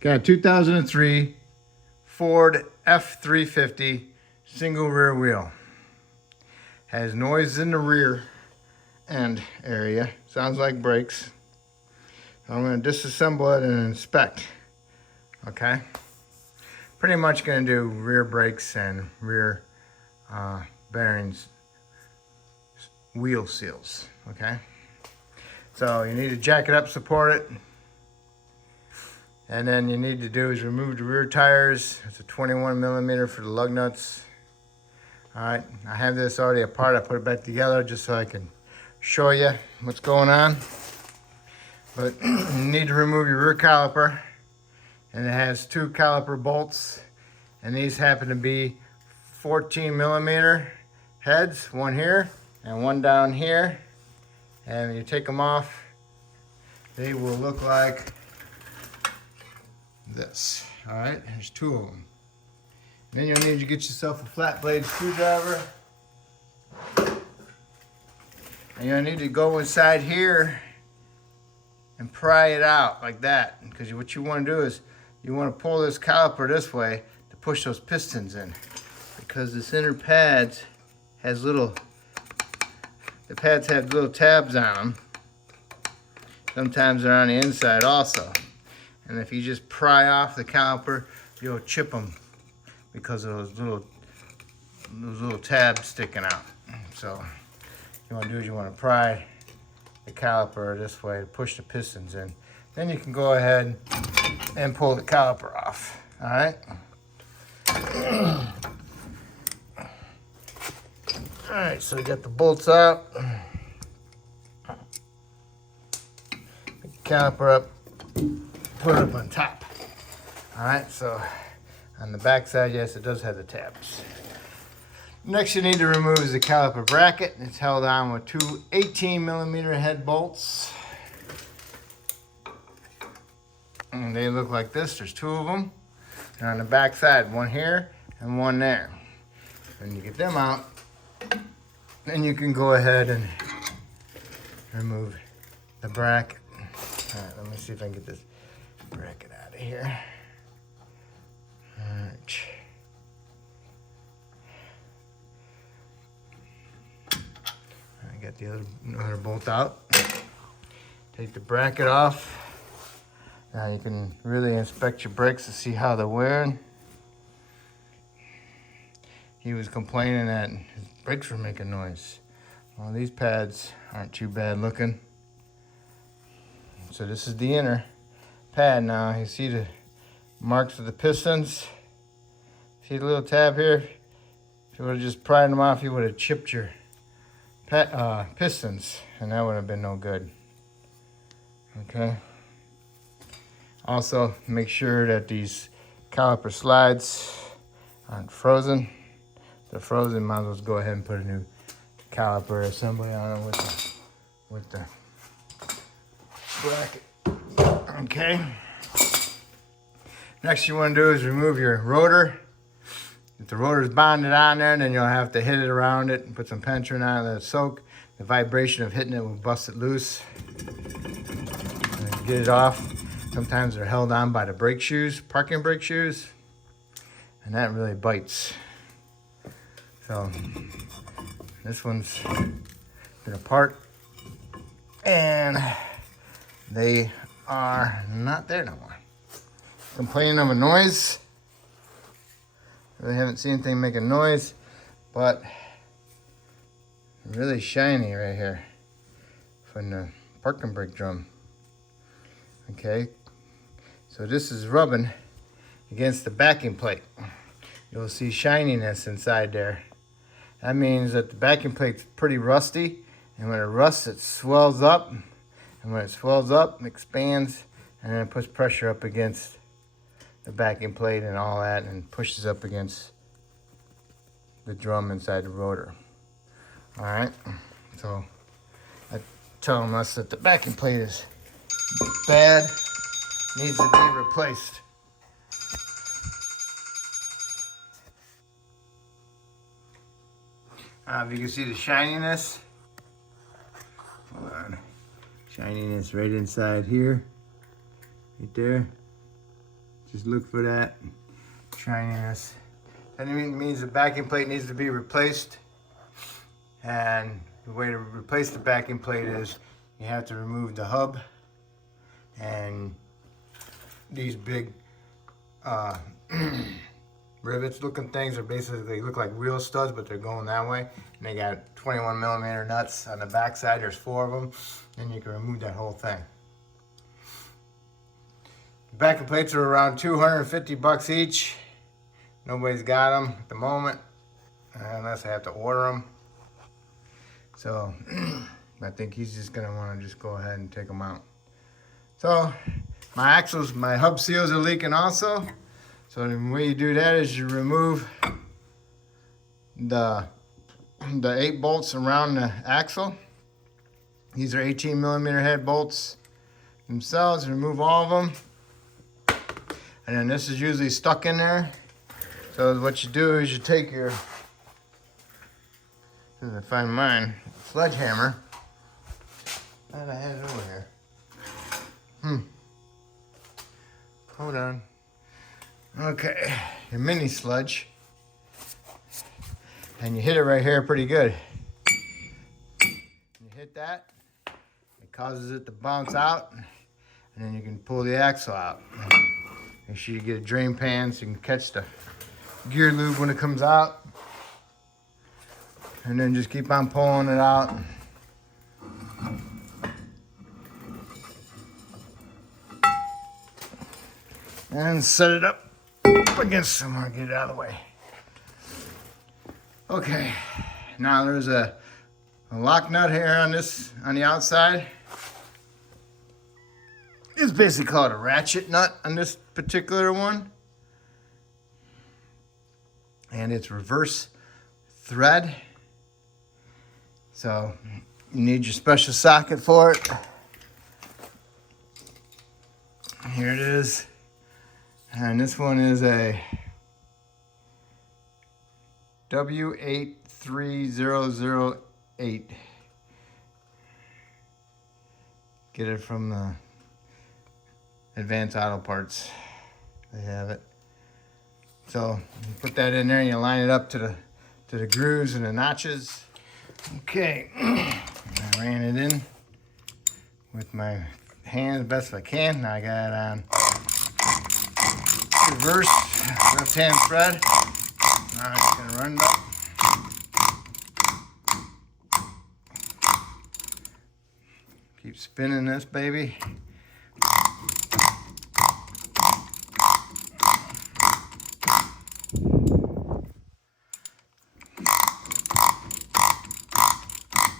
Got a 2003 Ford F350 single rear wheel. Has noise in the rear end area. Sounds like brakes. I'm going to disassemble it and inspect. Okay. Pretty much going to do rear brakes and rear bearings, wheel seals. Okay. So you need to jack it up, support it. And then you need to do is remove the rear tires. It's a 21 millimeter for the lug nuts. All right, I have this already apart. I put it back together just so I can show you what's going on. But you need to remove your rear caliper. And it has two caliper bolts. And these happen to be 14 millimeter heads, one here and one down here. And when you take them off, they will look like this. All right, there's two of them. Then you'll need to get yourself a flat blade screwdriver. And you'll need to go inside here and pry it out like that. Because what you want to do is you want to pull this caliper this way to push those pistons in. Because this inner pads has the pads have little tabs on them. Sometimes they're on the inside also. And if you just pry off the caliper, you'll chip them because of those little tabs sticking out. So what you want to do is you want to pry the caliper this way to push the pistons in. Then you can go ahead and pull the caliper off. All right. All right. So we got the bolts out. Pick the caliper up. Put it up on top. All right, so on the back side, yes, it does have the tabs. Next you need to remove is the caliper bracket. It's held on with two 18 millimeter head bolts. And they look like this. There's two of them. And on the back side, one here and one there. When you get them out, then you can go ahead and remove the bracket. All right, let me see if I can get this bracket out of here. All right. I got the other bolt out. Take the bracket off. Now you can really inspect your brakes to see how they're wearing. He was complaining that his brakes were making noise. Well, these pads aren't too bad looking. So this is the inner pad now. You see the marks of the pistons. See the little tab here? If you would have just pried them off, you would have chipped your pistons, and that would have been no good. Okay. Also, make sure that these caliper slides aren't frozen. If they're frozen, might as well go ahead and put a new caliper assembly on them with the bracket. Okay. Next you want to do is remove your rotor. If the rotor's bonded on there, then you'll have to hit it around it and put some penetrin on it, let it soak. The vibration of hitting it will bust it loose. And get it off. Sometimes they're held on by the brake shoes, parking brake shoes, and that really bites. So this one's been apart, and they are not there no more. Complaining of a noise. Really haven't seen anything make a noise, but really shiny right here from the parking brake drum. Okay, so this is rubbing against the backing plate. You'll see shininess inside there. That means that the backing plate's pretty rusty, and when it rusts, it swells up. And when it swells up, it expands, and then it puts pressure up against the backing plate and all that, and pushes up against the drum inside the rotor. All right, so that's telling us that the backing plate is bad, needs to be replaced. If you can see the shininess, hold on. Shininess right inside here, right there. Just look for that shininess. That means the backing plate needs to be replaced. And the way to replace the backing plate is you have to remove the hub and these big rivets looking things are basically, they look like real studs, but they're going that way. And they got 21 millimeter nuts on the back side. There's 4 of them, and you can remove that whole thing. The backing plates are around 250 bucks each. Nobody's got them at the moment, unless I have to order them. So I think he's just gonna want to just go ahead and take them out. So my axles, my hub seals are leaking also. So the way you do that is you remove the 8 bolts around the axle. These are 18 millimeter head bolts themselves. Remove all of them. And then this is usually stuck in there. So what you do is you take your, as I find mine, sledgehammer. I had it over here. Hold on. Okay, your mini sludge. And you hit it right here pretty good. You hit that, it causes it to bounce out, and then you can pull the axle out. Make sure you get a drain pan so you can catch the gear lube when it comes out. And then just keep on pulling it out. And set it up against somewhere, get it out of the way. Okay, now there's a lock nut here on this, on the outside. It's basically called a ratchet nut on this particular one. And it's reverse thread. So you need your special socket for it. Here it is. And this one is a W83008. Get it from the Advanced Auto Parts. They have it. So you put that in there and you line it up to the grooves and the notches. Okay, I ran it in with my hands best I can. Now I got it on reverse left hand thread. Now I'm just gonna run it up. Keep spinning this baby.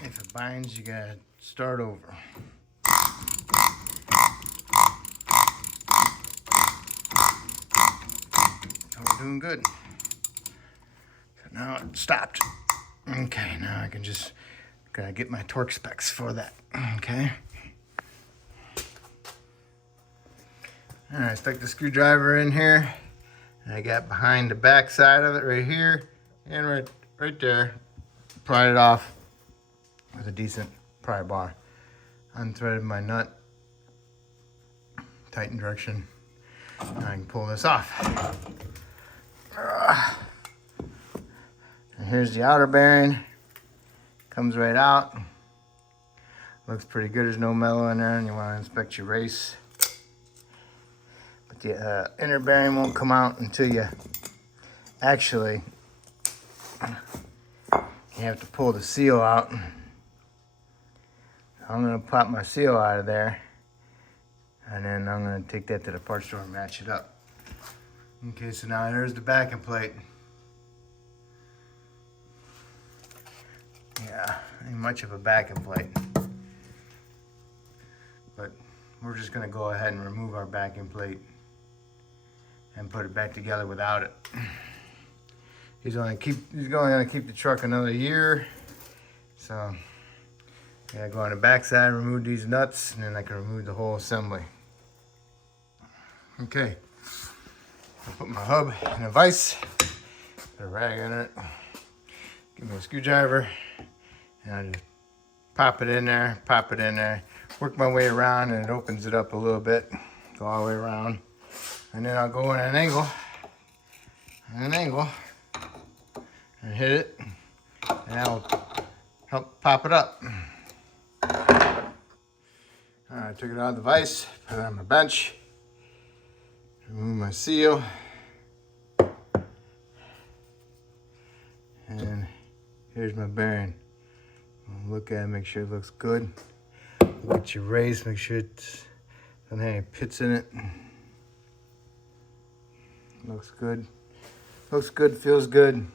If it binds, you gotta start over. Doing good. So now it stopped. Okay, now I can just gotta get my torque specs for that. Okay. All right, stuck the screwdriver in here, and I got behind the back side of it right here, and right there. Pried it off with a decent pry bar. Unthreaded my nut, tighten direction. Now I can pull this off. And here's the outer bearing. Comes right out. Looks pretty good. There's no metal in there, and you want to inspect your race. But the inner bearing won't come out until you actually, you have to pull the seal out. I'm going to pop my seal out of there, and then I'm going to take that to the parts store and match it up. Okay, so now there's the backing plate. Yeah, ain't much of a backing plate. But we're just gonna go ahead and remove our backing plate and put it back together without it. He's only gonna keep the truck another year. So yeah, go on the back side, remove these nuts, and then I can remove the whole assembly. Okay. I'll put my hub in a vise, put a rag in it, give me a screwdriver, and I just pop it in there, work my way around, and it opens it up a little bit, go all the way around, and then I'll go in an angle, and hit it, and that'll help pop it up. All right, I took it out of the vise, put it on my bench, remove my seal, and here's my bearing. Look at it, make sure it looks good. Look at your race, make sure it doesn't have any pits in it. Looks good. Looks good, feels good.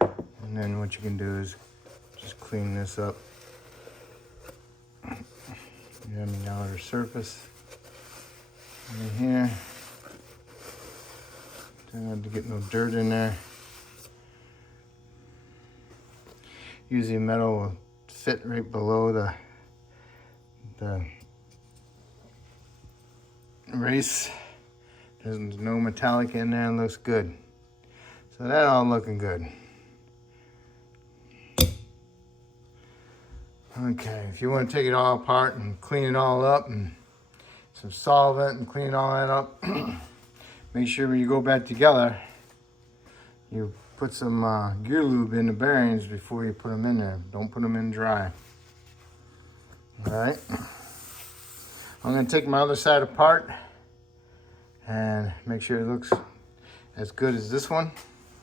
And then what you can do is just clean this up. You have the outer surface right here. Don't have to get no dirt in there. Usually metal will fit right below the race. There's no metallic in there, and looks good. So that all looking good. Okay, if you want to take it all apart and clean it all up and some solvent and clean all that up, make sure when you go back together, you put some gear lube in the bearings before you put them in there. Don't put them in dry. All right. I'm going to take my other side apart and make sure it looks as good as this one.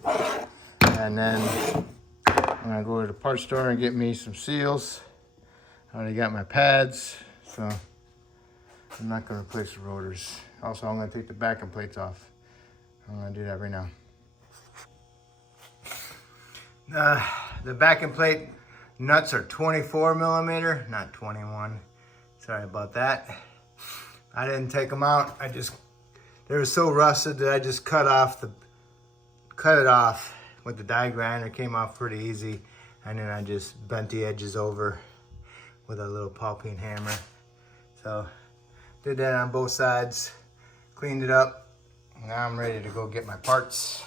And then I'm going to go to the parts store and get me some seals. I already got my pads, so I'm not going to replace the rotors. Also, I'm going to take the backing plates off. I'm going to do that right now. The backing plate nuts are 24 millimeter, not 21. Sorry about that. I didn't take them out. They were so rusted that I just cut it off with the die grinder. It came off pretty easy, and then I just bent the edges over with a little popping hammer. So did that on both sides, cleaned it up. Now I'm ready to go get my parts.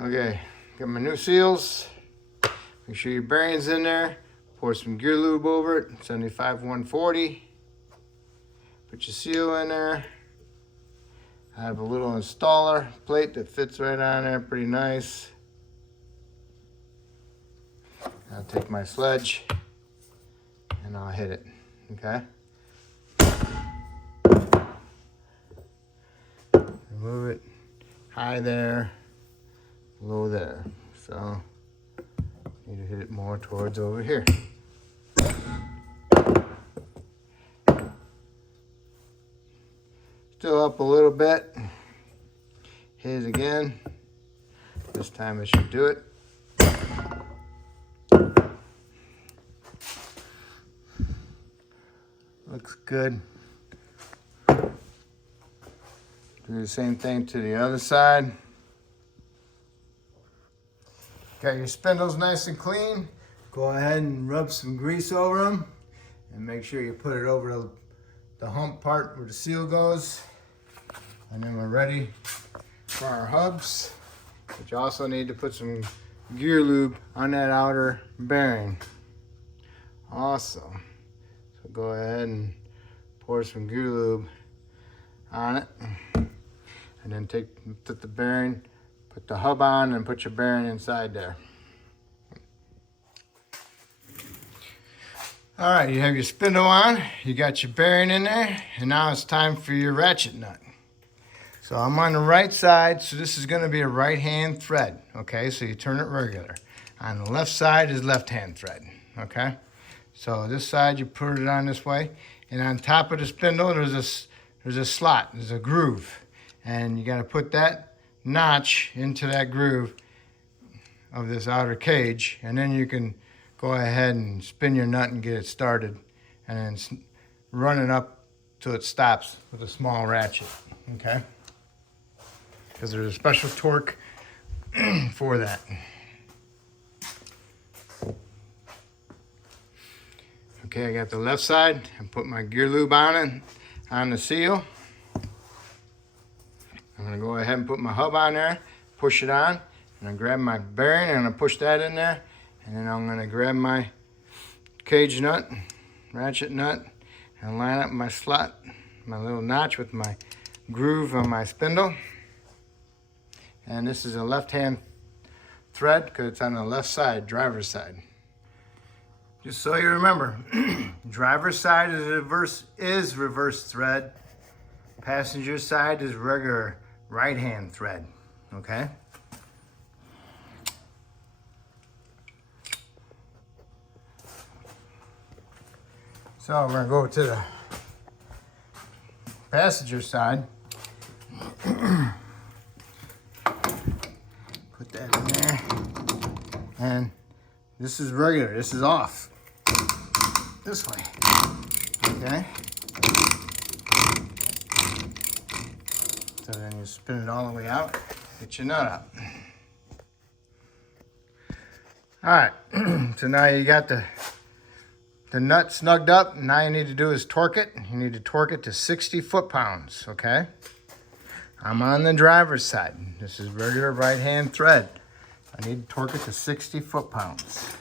Okay, got my new seals. Make sure your bearing's in there. Pour some gear lube over it, 75-140. Put your seal in there. I have a little installer plate that fits right on there, pretty nice. I'll take my sledge and I'll hit it, okay? Remove it, high there, low there. So, need to hit it more towards over here. Still up a little bit. Hit it again. This time it should do it. Looks good. Do the same thing to the other side. Got your spindles nice and clean. Go ahead and rub some grease over them and make sure you put it over the hump part where the seal goes. And then we're ready for our hubs, but you also need to put some gear lube on that outer bearing. Awesome. So go ahead and pour some gear lube on it, and then take the bearing, put the hub on, and put your bearing inside there. All right, you have your spindle on, you got your bearing in there, and now it's time for your ratchet nut. So I'm on the right side, so this is gonna be a right-hand thread, okay? So you turn it regular. On the left side is left-hand thread, okay? So this side, you put it on this way, and on top of the spindle, there's a slot, there's a groove. And you gotta put that notch into that groove of this outer cage, and then you can go ahead and spin your nut and get it started, and then run it up till it stops with a small ratchet, okay? Because there's a special torque for that. Okay, I got the left side and put my gear lube on it, on the seal. I'm gonna go ahead and put my hub on there, push it on, and I grab my bearing and I'm gonna push that in there, and then I'm gonna grab my cage nut, ratchet nut, and line up my slot, my little notch with my groove on my spindle. And this is a left-hand thread because it's on the left side, driver's side. Just so you remember, driver's side is reverse thread. Passenger side is regular right-hand thread, okay? So we're gonna go to the passenger side. Put that in there. And this is regular, this is off. This way, okay? So then you spin it all the way out, get your nut out. All right, so now you got the nut snugged up. Now you need to do is torque it. You need to torque it to 60 foot-pounds, okay? I'm on the driver's side. This is regular right-hand thread. I need to torque it to 60 foot-pounds.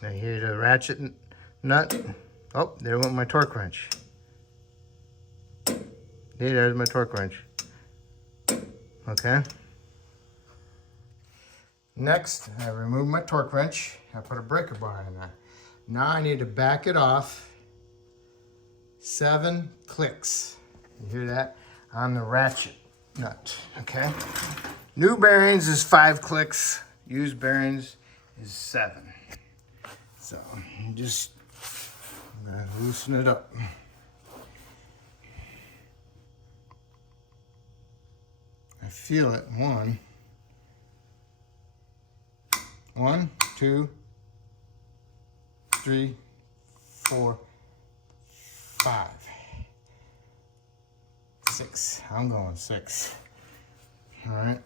Now here's the ratchet nut. Oh, there went my torque wrench. There's my torque wrench. Okay. Next, I remove my torque wrench. I put a breaker bar in there. Now I need to back it off 7 clicks. You hear that? On the ratchet nut, okay? New bearings is 5 clicks. Used bearings is 7. So, I'm gonna loosen it up. I feel it. 1, 2, 3, 4, 5, 6. I'm going 6. All right.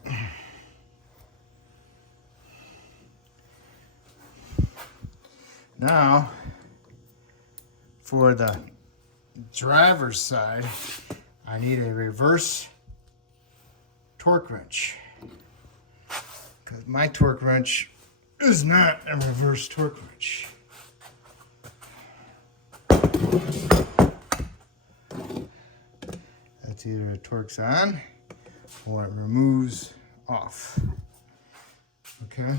Now, for the driver's side, I need a reverse torque wrench. Because my torque wrench is not a reverse torque wrench. That's either it torques on or it removes off. Okay.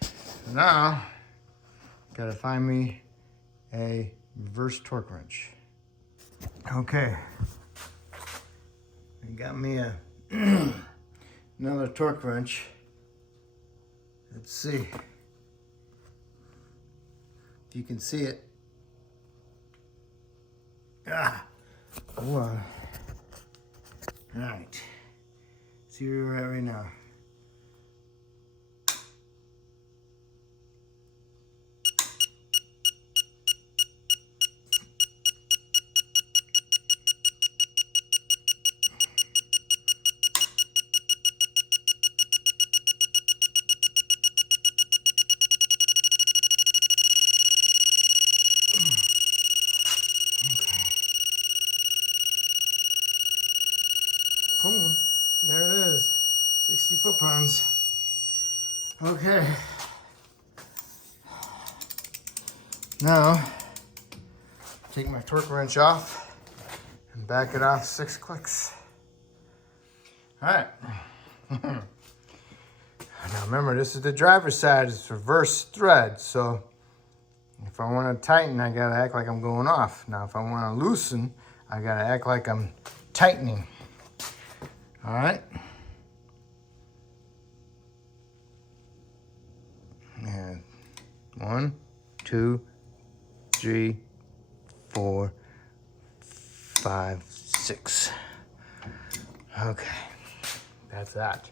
So now, gotta find me a reverse torque wrench. Okay. I got me a another torque wrench. Let's see if you can see it. Hold on. All right. See where we're at right now. Boom. There it is. 60 foot-pounds. Okay. Now, take my torque wrench off and back it off 6 clicks. All right. Now remember, this is the driver's side. It's reverse thread. So if I want to tighten, I got to act like I'm going off. Now, if I want to loosen, I got to act like I'm tightening. All right. And 1, 2, 3, 4, 5, 6. Okay, that's that.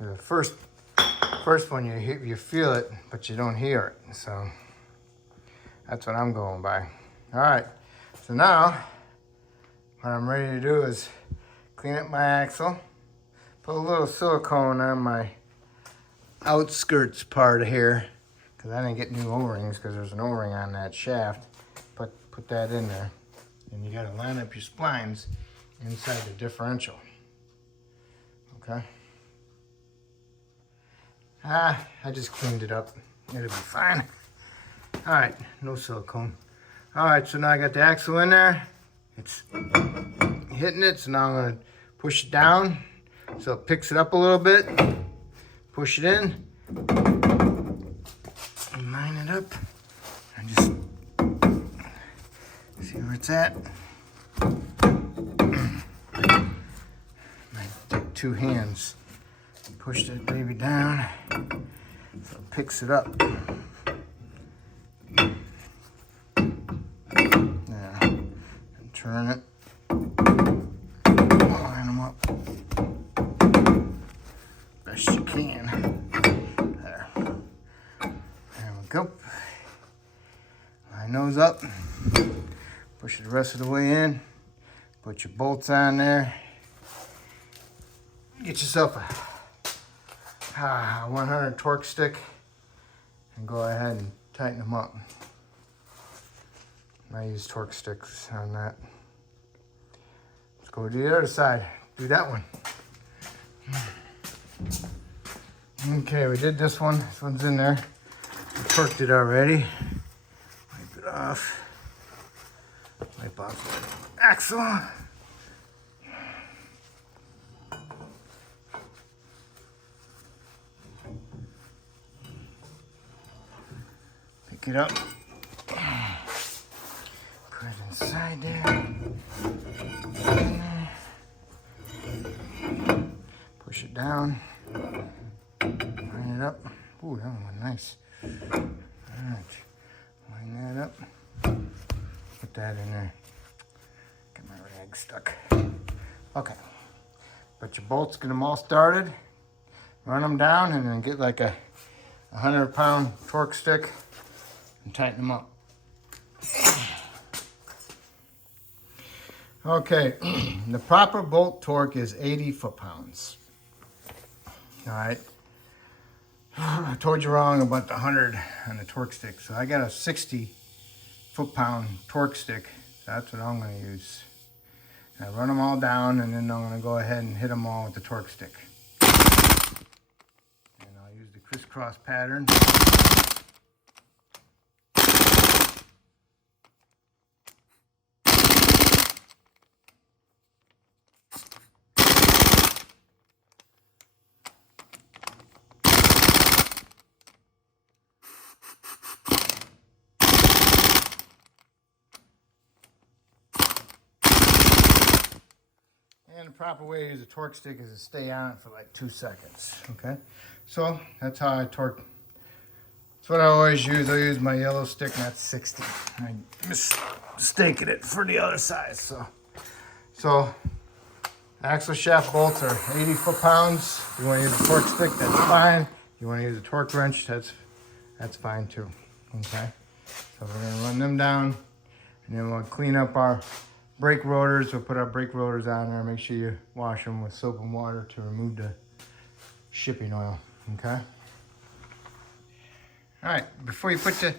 The first one you feel it, but you don't hear it. So that's what I'm going by. All right. So now, what I'm ready to do is clean up my axle, put a little silicone on my outskirts part here, because I didn't get new O-rings because there's an O-ring on that shaft. Put that in there, and you got to line up your splines inside the differential. Okay. I just cleaned it up. It'll be fine. All right, no silicone. All right, so now I got the axle in there. It's hitting it, so now I'm gonna push it down so it picks it up a little bit. Push it in, and line it up, and just see where it's at. Might take 2 hands. Push that baby down so it picks it up. There. And turn it. Line them up best you can. There. There we go. Line those up. Push it the rest of the way in. Put your bolts on there. Get yourself a 100 torque stick and go ahead and tighten them up. I use torque sticks on that. Let's go to the other side. Do that one. Okay, we did this one. This one's in there. We torqued it already. Wipe it off. Wipe off the axle. Pick it up. Put it inside there. Push it down. Line it up. Ooh, that one went nice. Alright. Line that up. Put that in there. Get my rag stuck. Okay. Put your bolts, get them all started. Run them down and then get like a 100-pound torque stick and tighten them up. Okay, the proper bolt torque is 80 foot-pounds. All right. I told you wrong about the 100 on the torque stick. So I got a 60 foot-pound torque stick. So that's what I'm going to use. And I run them all down, and then I'm going to go ahead and hit them all with the torque stick. And I'll use the crisscross pattern. And the proper way to use a torque stick is to stay on it for like 2 seconds, okay? So that's how I torque. That's what I always use. I use my yellow stick, and that's 60. I mistaken it for the other size, so axle shaft bolts are 80 foot-pounds. If you want to use a torque stick, that's fine. If you want to use a torque wrench, that's fine too, okay? So we're gonna run them down, and then we'll clean up our brake rotors. We'll put our brake rotors on there. Make sure you wash them with soap and water to remove the shipping oil, okay? All right, before you put the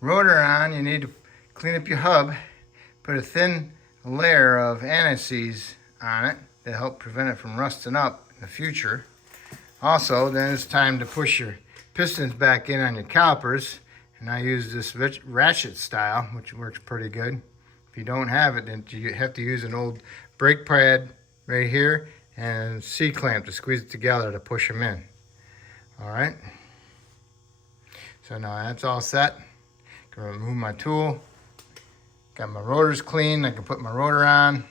rotor on, you need to clean up your hub. Put a thin layer of anti-seize on it to help prevent it from rusting up in the future. Also, then it's time to push your pistons back in on your calipers. And I use this ratchet style, which works pretty good. If you don't have it, then you have to use an old brake pad right here and C-clamp to squeeze it together to push them in. All right. So now that's all set. Gonna remove my tool. Got my rotors clean. I can put my rotor on.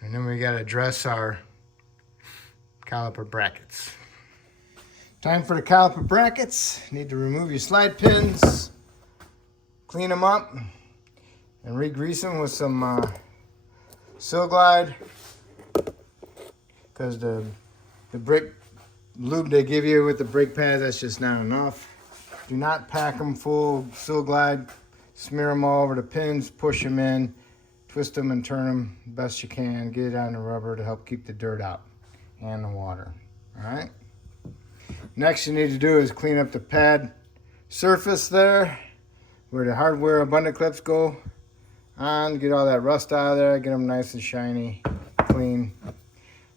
And then we gotta address our caliper brackets. Time for the caliper brackets. Need to remove your slide pins, clean them up, and re-grease them with some Seal Glide, because the brake lube they give you with the brake pads, that's just not enough. Do not pack them full Seal Glide. Smear them all over the pins, push them in, twist them and turn them best you can. Get it on the rubber to help keep the dirt out and the water. All right. Next you need to do is clean up the pad surface there where the hardware abundant clips go on. Get all that rust out of there, get them nice and shiny, clean.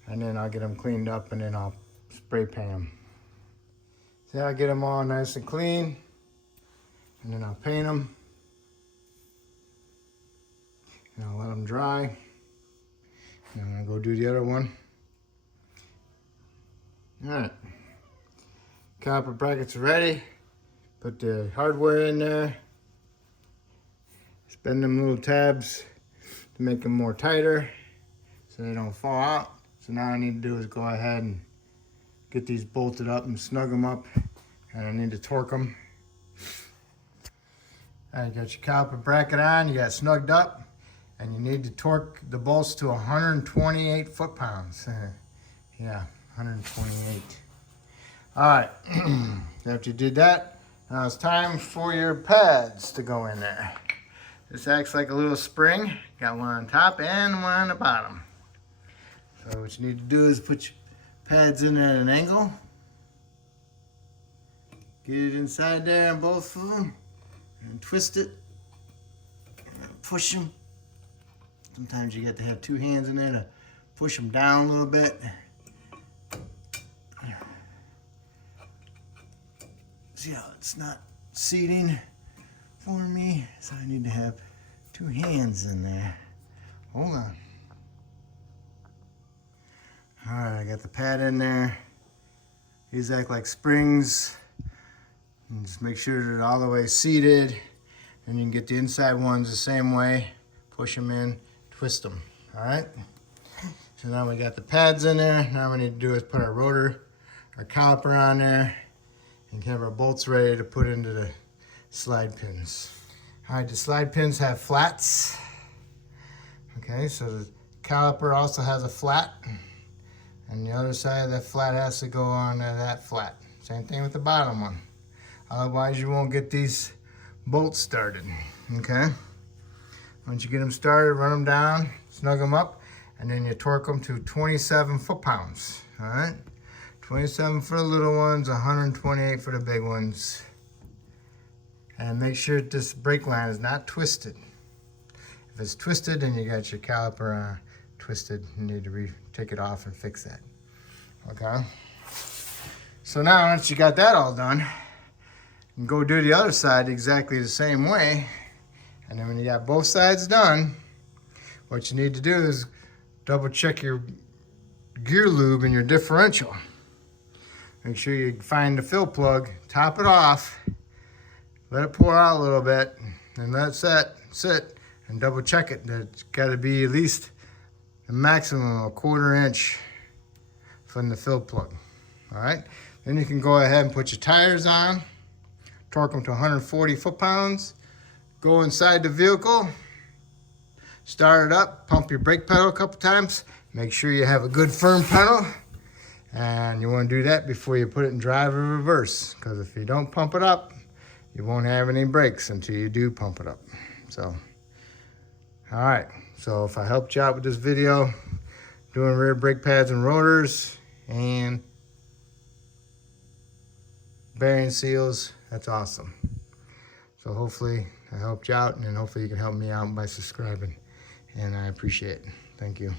and then I'll get them cleaned up, and then I'll spray paint them. See, I'll get them all nice and clean, and then I'll paint them, and I'll let them dry, and I'll go do the other one. All right, caliper brackets are ready. Put the hardware in there. Bend them little tabs to make them more tighter so they don't fall out. So now all I need to do is go ahead and get these bolted up and snug them up, and I need to torque them. All right, you got your caliper bracket on, you got it snugged up, and you need to torque the bolts to 128 foot-pounds. Yeah, 128. All right, after you did that, now it's time for your pads to go in there. This acts like a little spring. Got one on top and one on the bottom. So what you need to do is put your pads in at an angle. Get it inside there on both of them. And twist it. And push them. Sometimes you got to have two hands in there to push them down a little bit. See how it's not seating for me, so I need to have two hands in there. Hold on. All right, I got the pad in there. These act like springs. And just make sure they're all the way seated, and you can get the inside ones the same way. Push them in, twist them. All right. So now we got the pads in there. Now what we need to do is put our rotor, our caliper on there, and have our bolts ready to put into the slide pins. All right, the slide pins have flats. Okay, so the caliper also has a flat, and the other side of that flat has to go on that flat. Same thing with the bottom one. Otherwise, you won't get these bolts started. Okay. Once you get them started, run them down, snug them up, and then you torque them to 27 foot-pounds. All right. 27 for the little ones, 128 for the big ones. And make sure this brake line is not twisted. If it's twisted, then you got your caliper twisted. You need to take it off and fix that. Okay. So now, once you got that all done, you can go do the other side exactly the same way. And then when you got both sides done, what you need to do is double check your gear lube and your differential. Make sure you find the fill plug, top it off, let it pour out a little bit, and let it sit, and double check it. It's got to be at least a maximum of 1/4 inch from the fill plug. All right. Then you can go ahead and put your tires on, torque them to 140 foot-pounds, go inside the vehicle, start it up, pump your brake pedal a couple times, make sure you have a good firm pedal. And you want to do that before you put it in drive or reverse, because if you don't pump it up, you won't have any brakes until you do pump it up. So, all right. So if I helped you out with this video, doing rear brake pads and rotors and bearing seals, that's awesome. So hopefully I helped you out, and then hopefully you can help me out by subscribing. And I appreciate it. Thank you.